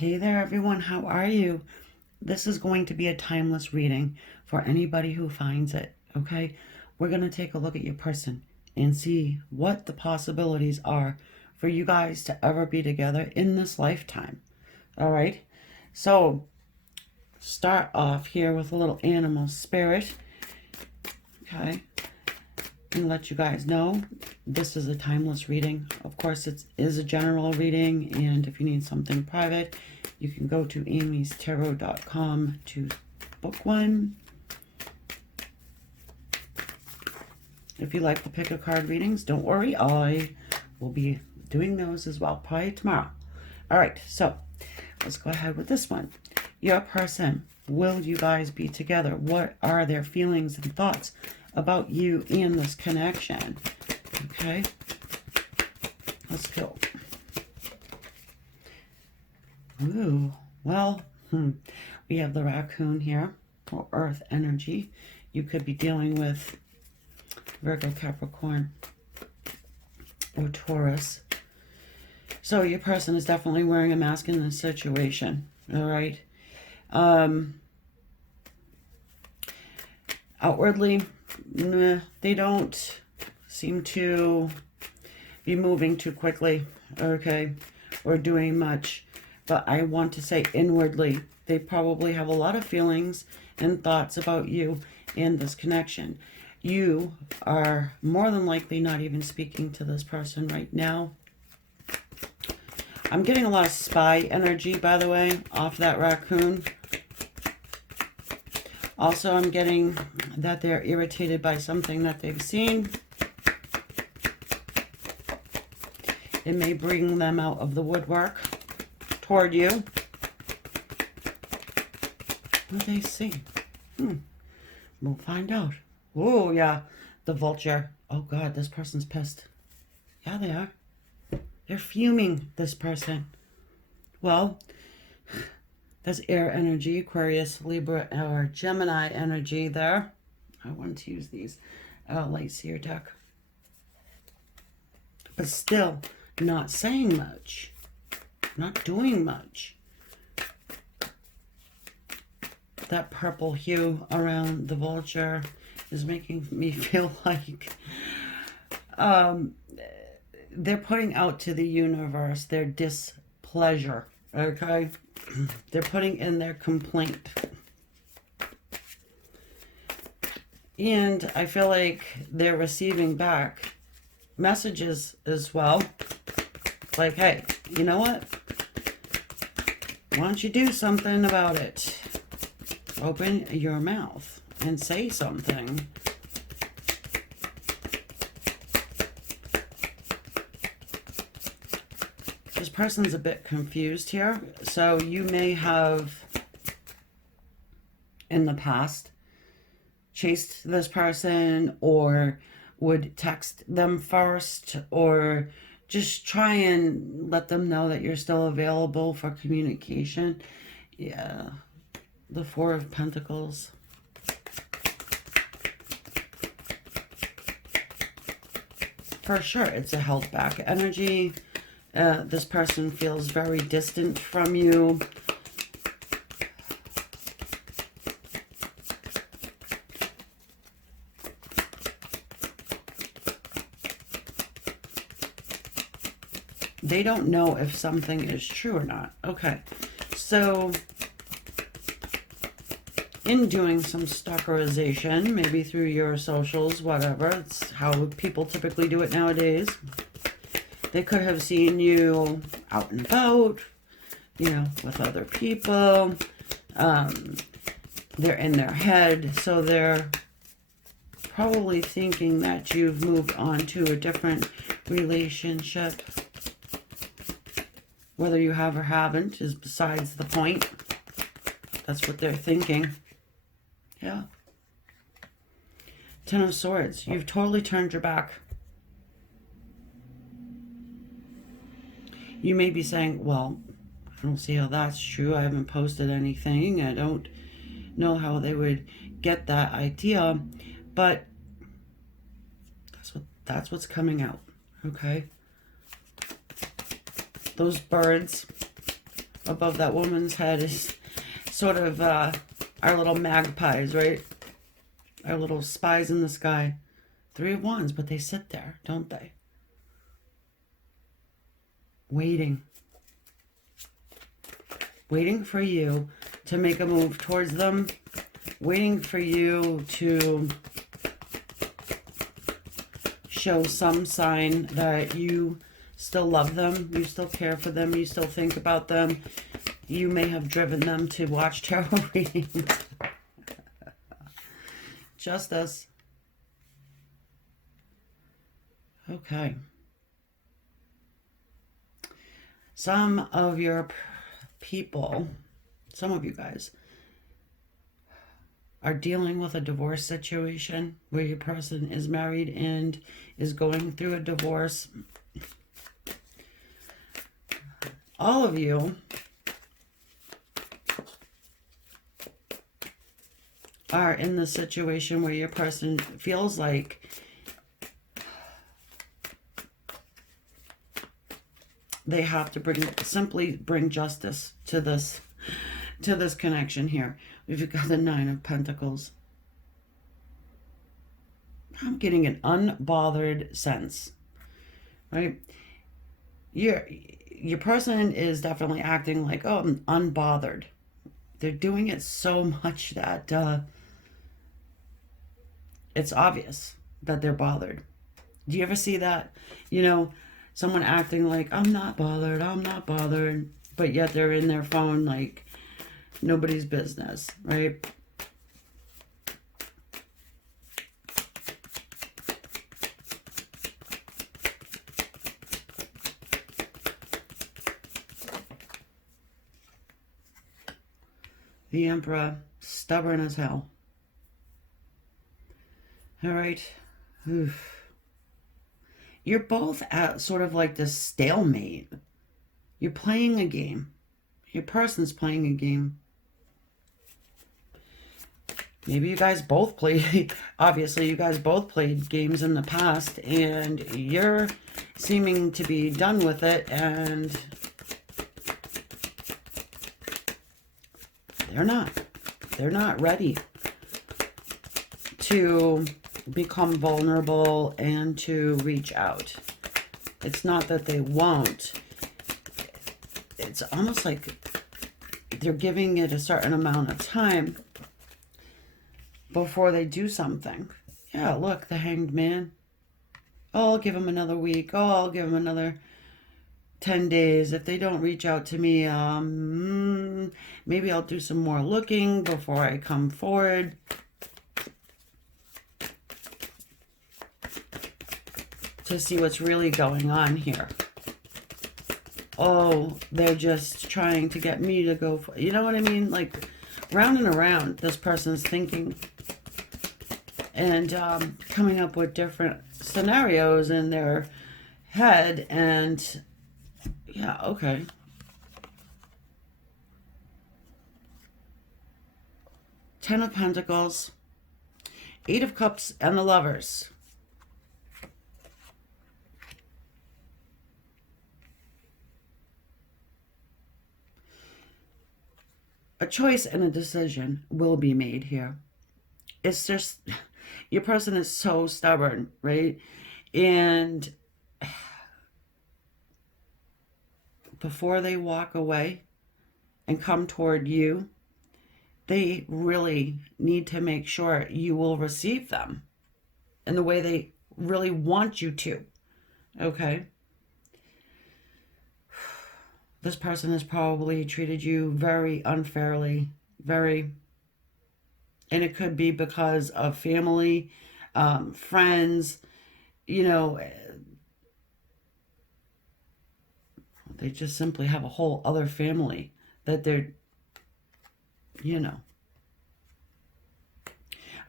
Hey there, everyone. How are you? This is going to be a timeless reading for anybody who finds it, okay? We're going to take a look at your person and see what the possibilities are for you guys to ever be together in this lifetime, all right? So, start off here with a little animal spirit, okay? And let you guys know this is a timeless reading. Of course, it is a general reading, and if you need something private, you can go to amystarot.com to book one. If you like the pick a card readings, don't worry, I will be doing those as well, probably tomorrow. All right, so let's go ahead with this one. Your person, will you guys be together? What are their feelings and thoughts about you and this connection? Okay, let's go. Ooh, well, we have the raccoon here, or earth energy. You could be dealing with Virgo, Capricorn, or Taurus. So your person is definitely wearing a mask in this situation, all right? Outwardly, they don't seem to be moving too quickly, okay, or doing much. But I want to say inwardly, they probably have a lot of feelings and thoughts about you and this connection. You are more than likely not even speaking to this person right now. I'm getting a lot of spy energy, by the way, off that raccoon. Also, I'm getting that they're irritated by something that they've seen. It may bring them out of the woodwork toward you. What do they see? We'll find out. Oh, yeah, the vulture. Oh, God, this person's pissed. Yeah, they are. They're fuming, this person. Well, that's air energy, Aquarius, Libra, or Gemini energy there. I want to use these light seer deck. But still not saying much. Not doing much. That purple hue around the vulture is making me feel like they're putting out to the universe their displeasure, okay? They're putting in their complaint. And I feel like they're receiving back messages as well. Like, hey, you know what? Why don't you do something about it? Open your mouth and say something. This person's a bit confused here. So you may have, in the past, chased this person or would text them first or just try and let them know that you're still available for communication. Yeah, the Four of Pentacles. For sure, it's a held back energy. This person feels very distant from you. They don't know if something is true or not. Okay, so in doing some stalkerization, maybe through your socials, whatever, it's how people typically do it nowadays. They could have seen you out and about, you know, with other people. They're in their head, so they're probably thinking that you've moved on to a different relationship. Whether you have or haven't is besides the point. That's what they're thinking. Yeah. Ten of Swords. You've totally turned your back. You may be saying, well, I don't see how that's true. I haven't posted anything. I don't know how they would get that idea. But that's what's coming out. Okay? Those birds above that woman's head is sort of our little magpies, right? Our little spies in the sky. 3 of Wands, but they sit there, don't they? Waiting. Waiting for you to make a move towards them. Waiting for you to show some sign that you still love them, you still care for them, you still think about them. You may have driven them to watch tarot readings. Justice. Okay. Some of your people, some of you guys, are dealing with a divorce situation where your person is married and is going through a divorce. All of you are in the situation where your person feels like they have to simply bring justice to this connection here. We've got the 9 of Pentacles. I'm getting an unbothered sense, right? Your person is definitely acting like, oh, I'm unbothered. They're doing it so much that it's obvious that they're bothered. Do you ever see that? You know, someone acting like, I'm not bothered, but yet they're in their phone like nobody's business, right? The Emperor, stubborn as hell. All right. Oof. You're both at sort of like this stalemate. You're playing a game. Your person's playing a game. Maybe you guys both played, obviously you guys both played games in the past and you're seeming to be done with it, and they're not ready to become vulnerable and to reach out. It's not that they won't. It's almost like they're giving it a certain amount of time before they do something. Yeah, look, the Hanged Man. Oh, I'll give him another week. Oh, I'll give him another 10 days. If they don't reach out to me, maybe I'll do some more looking before I come forward. To see what's really going on here. Oh, they're just trying to get me to go for, you know what I mean? Like round and around, this person's thinking and coming up with different scenarios in their head. And yeah, okay. Ten of Pentacles, 8 of Cups, and the Lovers. A choice and a decision will be made here. It's just, your person is so stubborn, right? And before they walk away and come toward you, they really need to make sure you will receive them in the way they really want you to, okay? This person has probably treated you very unfairly, and it could be because of family, friends, you know, they just simply have a whole other family that they're, you know.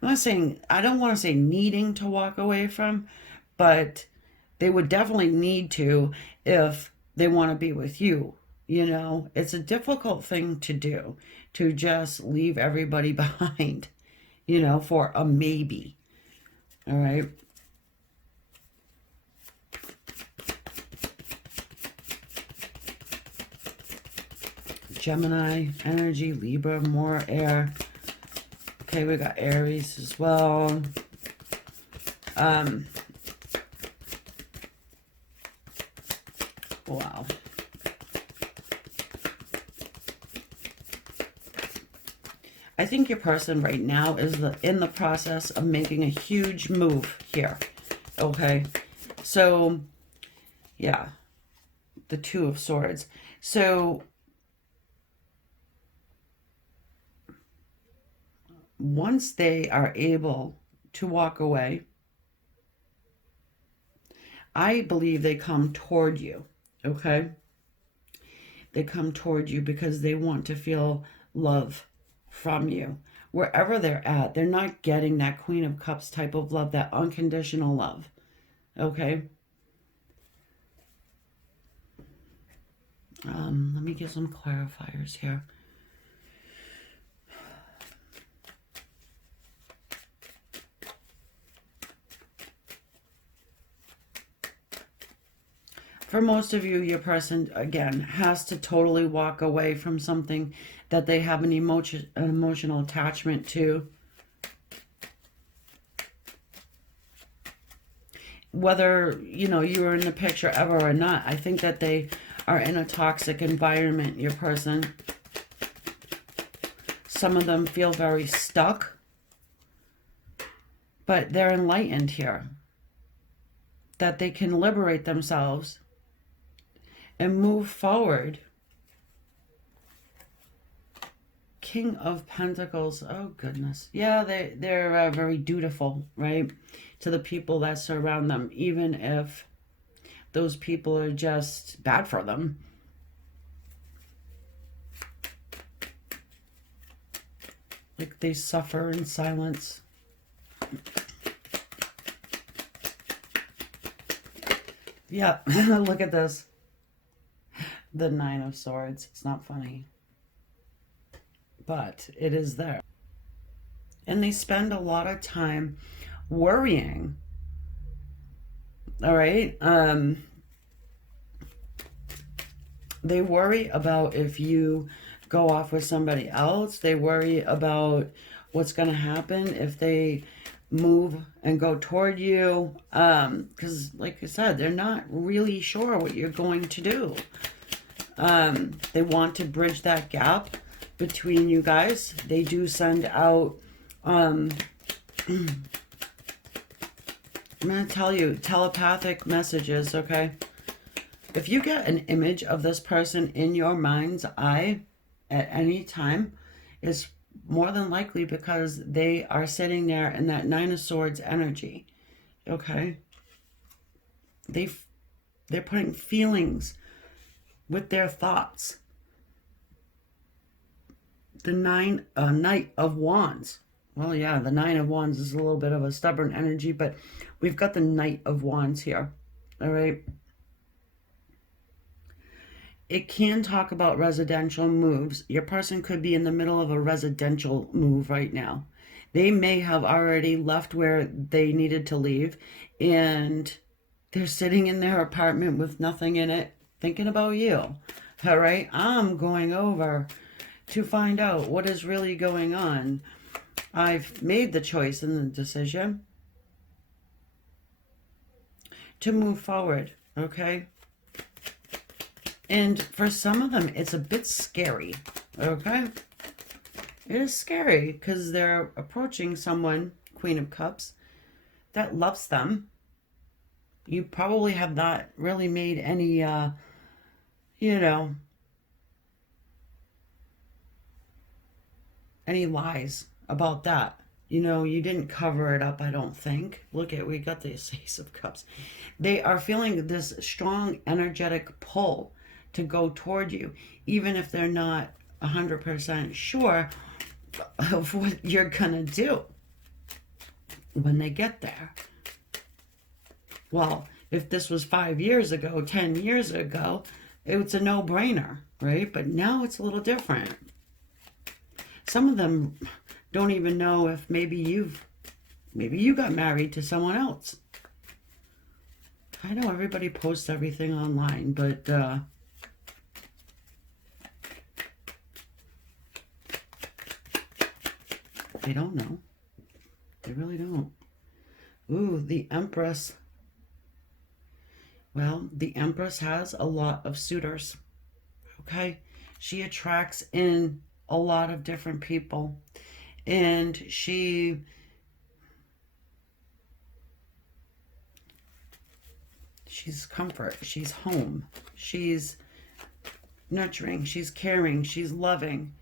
I'm not saying, I don't want to say needing to walk away from, but they would definitely need to if they want to be with you. You know, it's a difficult thing to do, to just leave everybody behind, you know, for a maybe. All right. Gemini energy, Libra, more air. Okay, we got Aries as well. Wow. I think your person right now is in the process of making a huge move here. Okay. So, yeah. The Two of Swords. So, once they are able to walk away, I believe they come toward you. Okay. They come toward you because they want to feel love from you. Wherever they're at, they're not getting that Queen of Cups type of love, that unconditional love. Okay? Let me get some clarifiers here. For most of you, your person, again, has to totally walk away from something that they have an emotional attachment to. Whether, you know, you were in the picture ever or not, I think that they are in a toxic environment, your person. Some of them feel very stuck, but they're enlightened here. That they can liberate themselves and move forward. King of Pentacles. Oh, goodness. Yeah, they're very dutiful, right? To the people that surround them, even if those people are just bad for them. Like they suffer in silence. Yeah, look at this. The Nine of Swords. It's not funny. But it is there. And they spend a lot of time worrying. All right? They worry about if you go off with somebody else. They worry about what's going to happen if they move and go toward you. Because, like I said, they're not really sure what you're going to do. They want to bridge that gap between you guys. They do send out, I'm going to tell you, telepathic messages, okay? If you get an image of this person in your mind's eye at any time, it's more than likely because they are sitting there in that Nine of Swords energy, okay? They're putting feelings with their thoughts. The Knight of Wands. Well, yeah, the Nine of Wands is a little bit of a stubborn energy, but we've got the Knight of Wands here, all right? It can talk about residential moves. Your person could be in the middle of a residential move right now. They may have already left where they needed to leave, and they're sitting in their apartment with nothing in it, thinking about you. All right, I'm going over to find out what is really going on. I've made the choice and the decision to move forward, okay? And for some of them, it's a bit scary, okay? It is scary because they're approaching someone, Queen of Cups, that loves them. You probably have not really made any, you know, any lies about that. You know, you didn't cover it up, I don't think. Look at, we got the Ace of Cups. They are feeling this strong energetic pull to go toward you, even if they're not 100% sure of what you're gonna do when they get there. Well, if this was 5 years ago, 10 years ago, it's a no-brainer, right? But now it's a little different. Some of them don't even know if maybe you got married to someone else. I know everybody posts everything online, but They don't know. They really don't. Ooh, the Empress. Well, the Empress has a lot of suitors. Okay? She attracts in a lot of different people. And she's comfort. She's home. She's nurturing. She's caring. She's loving.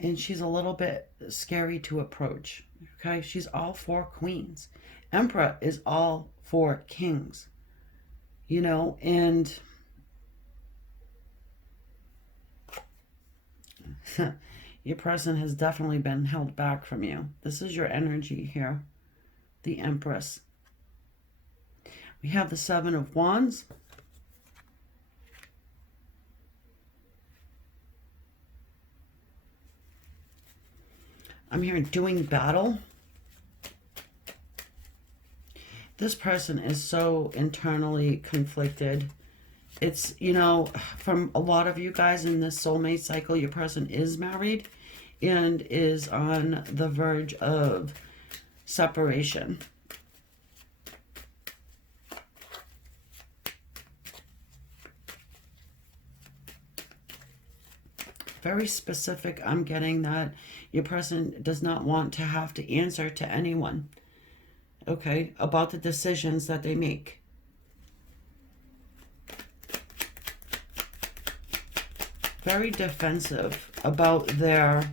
And she's a little bit scary to approach. Okay? She's all for queens. Emperor is all for kings. You know, and your person has definitely been held back from you. This is your energy here. The Empress. We have the Seven of Wands. I'm hearing doing battle. This person is so internally conflicted. It's, you know, from a lot of you guys in this soulmate cycle, your person is married and is on the verge of separation. Very specific. I'm getting that your person does not want to have to answer to anyone, okay, about the decisions that they make. Very defensive about their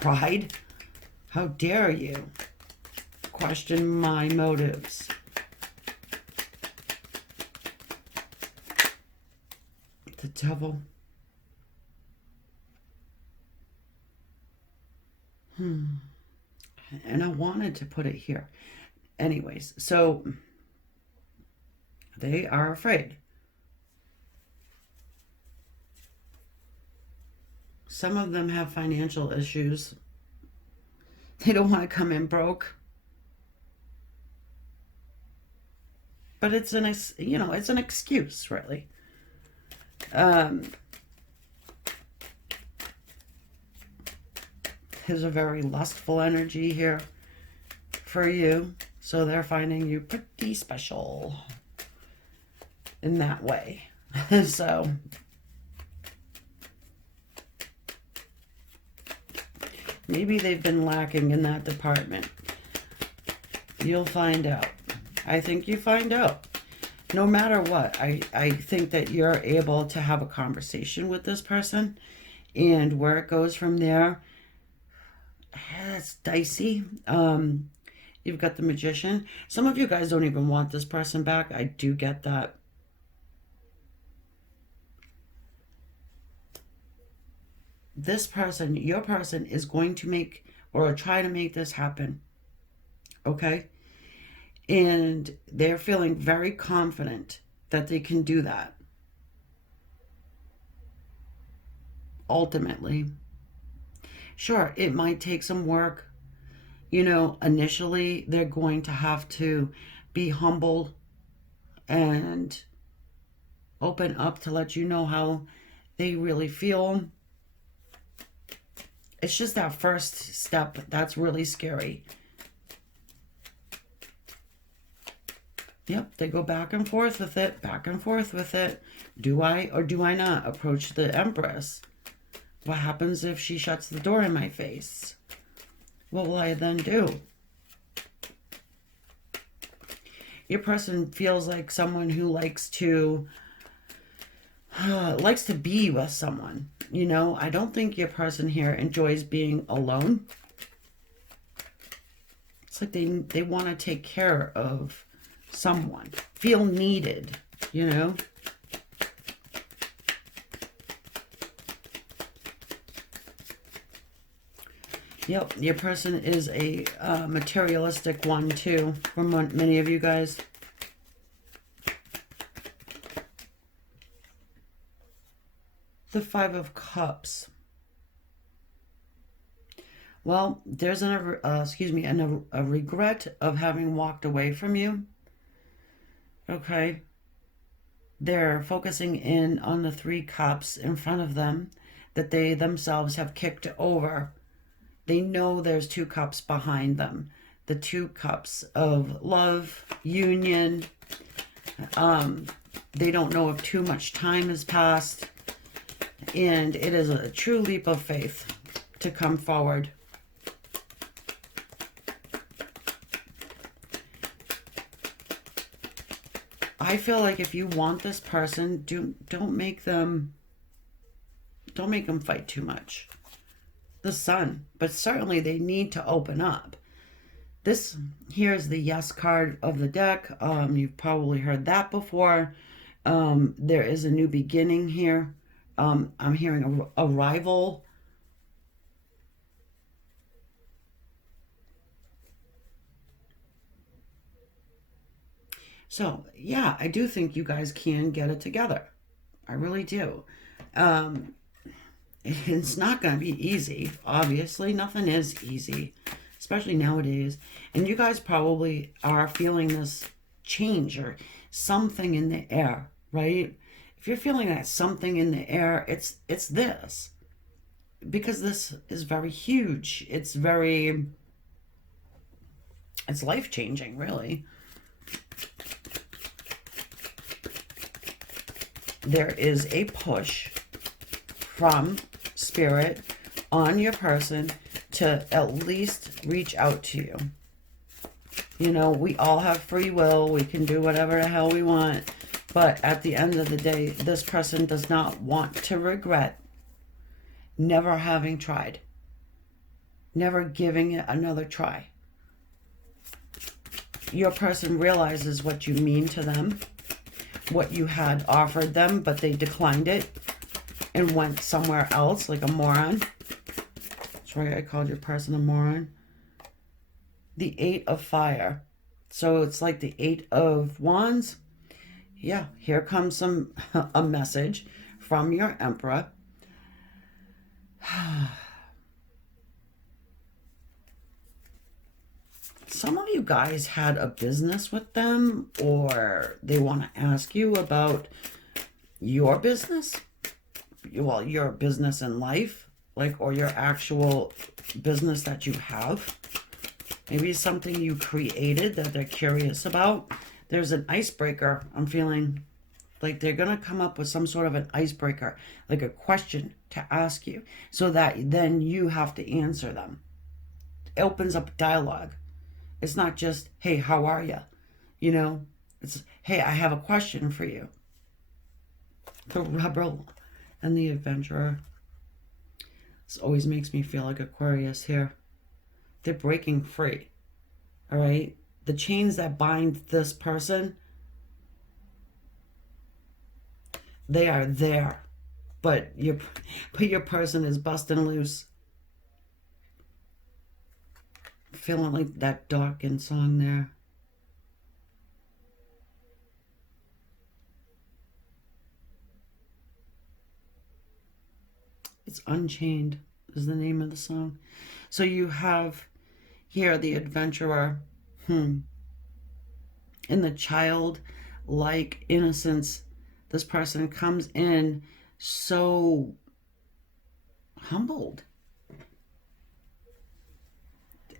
pride. How dare you question my motives? The Devil. And I wanted to put it here. Anyways, so they are afraid. Some of them have financial issues. They don't want to come in broke. But it's an, you know, it's an excuse, really. There's a very lustful energy here for you. So they're finding you pretty special in that way. So maybe they've been lacking in that department. You'll find out. I think you find out. No matter what, I think that you're able to have a conversation with this person, and where it goes from there, it's dicey. You've got the Magician. Some of you guys don't even want this person back. I do get that. This person, your person, is going to make or try to make this happen. Okay? And they're feeling very confident that they can do that. Ultimately. Sure, it might take some work. You know, initially they're going to have to be humble and open up to let you know how they really feel. It's just that first step that's really scary. Yep, they go back and forth with it, back and forth with it. Do I or do I not approach the Empress? What happens if she shuts the door in my face? What will I then do? Your person feels like someone who likes to be with someone. You know, I don't think your person here enjoys being alone. It's like they want to take care of someone, feel needed, you know. Yep, your person is a materialistic one too, for many of you guys. The Five of Cups. Well, there's a regret of having walked away from you. Okay. They're focusing in on the 3 cups in front of them that they themselves have kicked over. They know there's two cups behind them. The two cups of love, union. They don't know if too much time has passed. And it is a true leap of faith to come forward. I feel like if you want this person, don't make them fight too much. The Sun, but certainly they need to open up. This here's the Yes card of the deck. You've probably heard that before. There is a new beginning here. I'm hearing a rival. So, yeah, I do think you guys can get it together. I really do. It's not going to be easy. Obviously, nothing is easy, especially nowadays. And you guys probably are feeling this change or something in the air, right? If you're feeling that something in the air, it's this. Because this is very huge. It's life-changing, really. There is a push from Spirit on your person to at least reach out to you. You know, we all have free will. We can do whatever the hell we want. But at the end of the day, this person does not want to regret never having tried. Never giving it another try. Your person realizes what you mean to them, what you had offered them, but they declined it and went somewhere else like a moron. That's right, I called your person a moron. The 8 of Fire. So it's like the 8 of Wands. Yeah, here comes a message from your Emperor. Some of you guys had a business with them, or they want to ask you about your business. Well, your business in life, like, or your actual business that you have. Maybe something you created that they're curious about. There's an icebreaker. I'm feeling like they're going to come up with some sort of an icebreaker, like a question to ask you, so that then you have to answer them. It opens up dialogue. It's not just, hey, how are you? You know, it's, hey, I have a question for you. The Rebel and the Adventurer. This always makes me feel like Aquarius here. They're breaking free. All right? The chains that bind this person, they are there. But your person is busting loose. Feeling like that Dawkins song there. It's Unchained is the name of the song. So you have here the Adventurer. In the childlike innocence, this person comes in so humbled.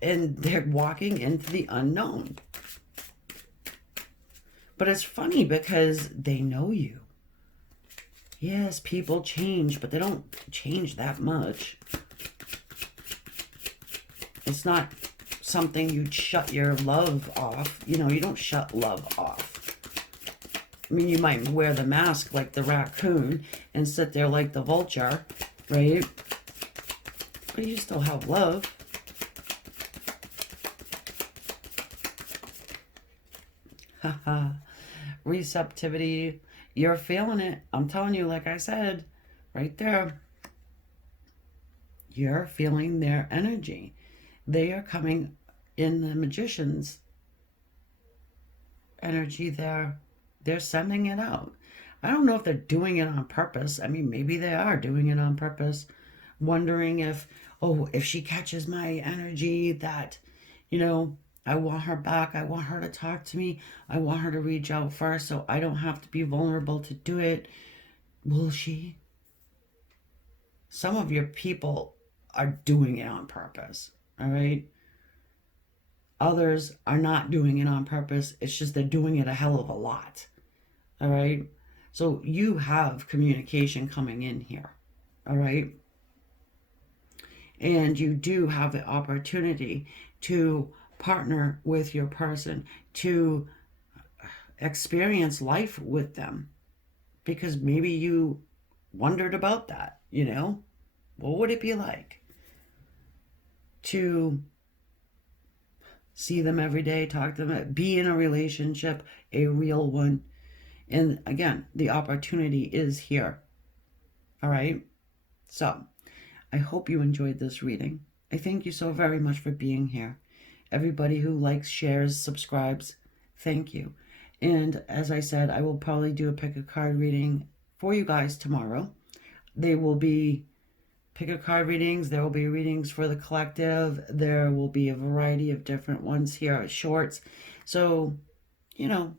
And they're walking into the unknown. But it's funny because they know you. Yes, people change, but they don't change that much. It's not something you'd shut your love off. You know, you don't shut love off. I mean, you might wear the mask like the raccoon and sit there like the vulture, right? But you still have love. Haha. Receptivity. You're feeling it. I'm telling you, like I said, right there. You're feeling their energy. They are coming in the Magician's energy there. They're sending it out. I don't know if they're doing it on purpose. I mean, maybe they are doing it on purpose. Wondering if, oh, if she catches my energy, that, you know, I want her back. I want her to talk to me. I want her to reach out first so I don't have to be vulnerable to do it. Will she? Some of your people are doing it on purpose. All right. Others are not doing it on purpose. It's just they're doing it a hell of a lot. All right. So you have communication coming in here. All right. And you do have the opportunity to partner with your person, to experience life with them, because maybe you wondered about that, what would it be like to see them every day, talk to them, be in a relationship, a real one. And again, the opportunity is here. All right. So I hope you enjoyed this reading. I thank you so very much for being here. Everybody who likes, shares, subscribes, thank you. And as I said, I will probably do a pick a card reading for you guys tomorrow. They will be pick a card readings. There will be readings for the collective. There will be a variety of different ones here at shorts. So,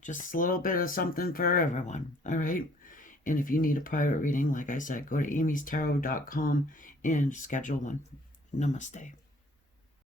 just a little bit of something for everyone. All right. And if you need a private reading, like I said, go to amystarot.com and schedule one. Namaste.